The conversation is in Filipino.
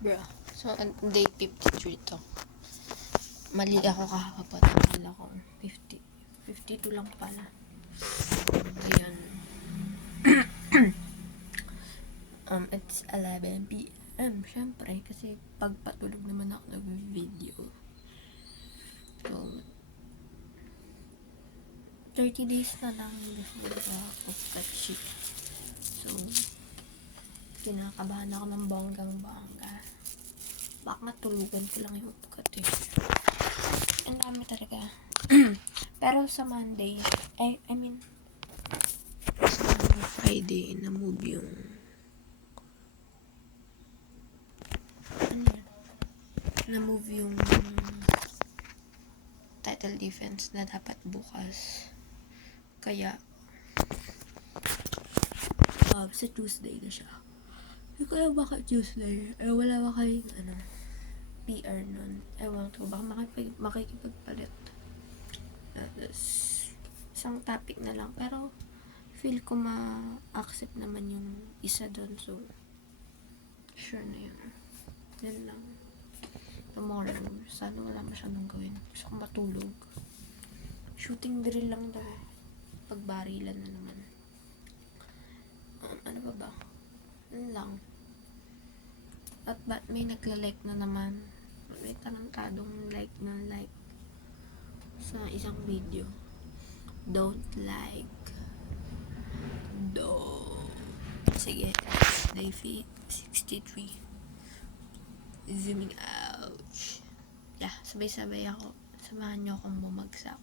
Bro. So, day 53 to. Mali ako kahapon. Akala ko 50. 52 lang pala. Ayan. It's 11 p.m. Siyempre, kasi pagpatulog naman ako nag-video. So, 30 days na lang before the pag-ship. So, kinakabahan ako ng bonggang-bongga. Baka tulugan ko lang yung ugat eh. Ang dami talaga. Pero sa Monday, I mean, sa Friday, na-move yung na-move yung title defense na dapat bukas. Kaya, sa Tuesday na siya. Hindi ko alam bakit Tuesday. Wala ba kayong, PR nun. Ewan ko, baka makikipagpalit. Isang topic na lang. Pero, feel ko ma-accept naman yung isa doon. So, sure na yun. Yan lang. Tomorrow, sana wala masyadong gawin. Gusto ko matulog. Shooting drill lang daw. Pagbarilan na naman. Ano ba? Yan lang. At ba't may nagla-like na naman? May tarantadong like sa isang video. Don't like. Don't. Sige. Day 63. Zooming out. Yeah, sabay-sabay ako. Samahan nyo akong bumagsak.